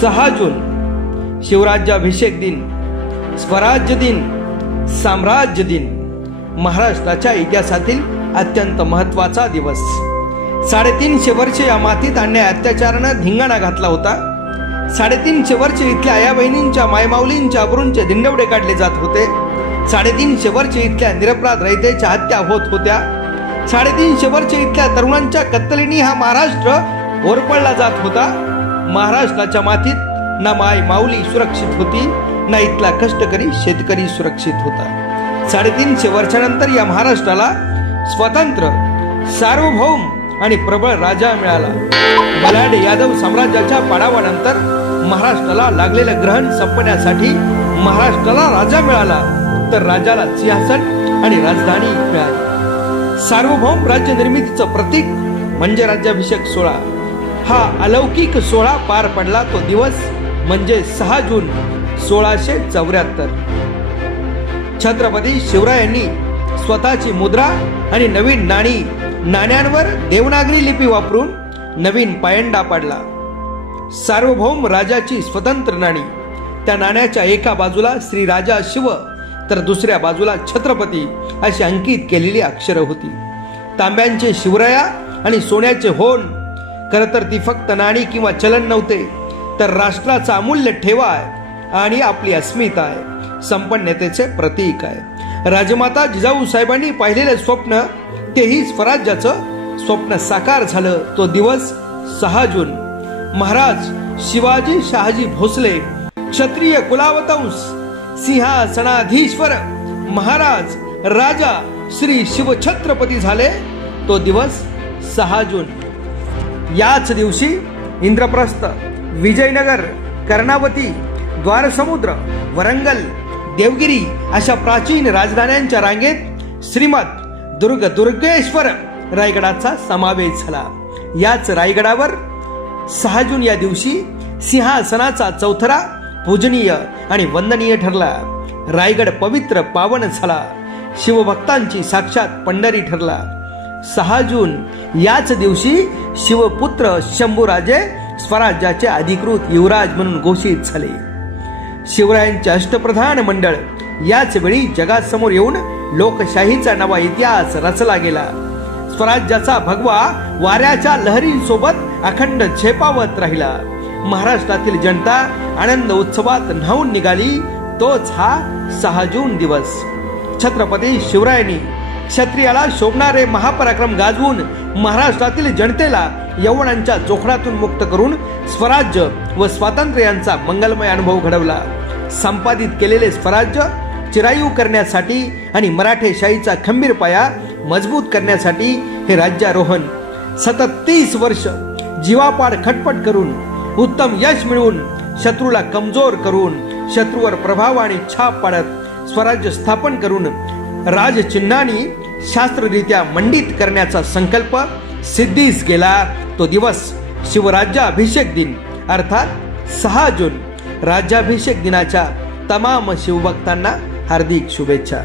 6 जून शिवराज्याभिषेक दिन, स्वराज्य दिन, साम्राज्य दिन, महाराष्ट्राच्या इतिहासातील अत्यंत महत्वाचा दिवस। 350 वर्ष या मातीत अन्याय अत्याचारानं धिंगाणा घातला होता। 350 वर्ष इथल्या आया बहिणींच्या मायमाऊलींच्या अब्रूंचे दिंडवडे काढले जात होते। 350 वर्ष इथल्या निरपराध रयतेच्या हत्या होत होत्या। 350 वर्ष इथल्या तरुणांच्या कत्तलीने हा महाराष्ट्र ओरपळला जात होता। महाराष्ट्राच्या मातीत ना माय माऊली सुरक्षित होती, ना इथला कष्टकरी शेतकरी सुरक्षित होता। 350 वर्षानंतर या महाराष्ट्राला स्वतंत्र, सार्वभौम आणि प्रबळ राजा मिळाला। बलाढ्य यादव साम्राज्याच्या पाडावानंतर महाराष्ट्राला लागलेलं ग्रहण संपण्यासाठी महाराष्ट्राला राजा मिळाला, तर राजाला सिंहासन आणि राजधानी मिळाली। सार्वभौम राज्य निर्मितीचं प्रतीक म्हणजे राज्याभिषेक सोहळा। हा अलौकिक सोहळा पार पडला तो दिवस म्हणजे 6 जून 1674। छत्रपती शिवरायांनी स्वतःची मुद्रा आणि नवीन नाण्यांवर देवनागरी लिपी वापरून नवीन पायंडा पाडला। सार्वभौम राजाची स्वतंत्र नाणी, त्या नाण्याच्या एका बाजूला श्री राजा शिव तर दुसऱ्या बाजूला छत्रपती अशी अंकित केलेली अक्षरं होती। तांब्यांचे शिवराया आणि सोन्याचे होन, खरं तर ती फक्त नाणी किंवा चलन नव्हते, तर राष्ट्राचा अमूल्य ठेवा आहे आणि आपली अस्मिता आहे, संपन्नतेचे प्रतीक आहे। राजमाता जिजाऊ साहेबांनी पाहिलेले स्वप्न, तेही स्वराज्याचं स्वप्न साकार झालं तो दिवस 6 जून। महाराज शिवाजी शहाजी भोसले क्षत्रिय कुलावतंस सिंहासनाधीश्वर महाराज राजा श्री शिवछत्रपती झाले तो दिवस 6 जून। याच दिवशी इंद्रप्रस्थ, विजयनगर, कर्णावती, द्वारसमुद्र, वरंगल, देवगिरी अशा प्राचीन राजधान्यांच्या रांगेत श्रीमद दुर्गेश्वर रायगडाचा समावेश झाला। याच रायगडावर 6 जून या दिवशी सिंहासनाचा चौथरा पूजनीय आणि वंदनीय ठरला। रायगड पवित्र पावन झाला, शिवभक्तांची साक्षात पंढरी ठरला। 6 जून याच दिवशी शिवपुत्र शंभूराजे स्वराज्याचे अधिकृत युवराज म्हणून घोषित झाले। शिवरायांचे अष्टप्रधान मंडळ याच वेळी जगासमोर येऊन लोकशाहीचा नवा इतिहास रचला गेला। स्वराज्याचा भगवा वाऱ्याच्या लहरींसोबत अखंड झेपावत राहिला। महाराष्ट्रातील जनता आनंद उत्सवात न्हाऊन निघाली, तोच हा 6 जून दिवस। छत्रपती शिवरायांनी क्षत्रियाला शोभणारे महापराक्रम गाजवून महाराष्ट्रातील जनतेला यवनांच्या जोखडातून मुक्त करून स्वराज्य व स्वातंत्र्य यांचा मंगलमय अनुभव घडवला। संपादित केलेले स्वराज्य चिरायू करण्यासाठी आणि मराठेशाहीचा खंबीर पाया मजबूत करण्यासाठी हे राज्यारोहण सतत 30 वर्ष जीवापाड खटपट करून, उत्तम यश मिळवून, शत्रूला कमजोर करून, शत्रूवर प्रभाव आणि छाप पाडत स्वराज्य स्थापन करून राजचिन्हांनी शास्त्ररीत्या मंडित करण्याचा संकल्प सिद्धीस गेला तो दिवस शिवराज्याभिषेक दिन अर्थात 6 जून। राज्याभिषेक दिनाच्या तमाम शिवभक्तांना हार्दिक शुभेच्छा।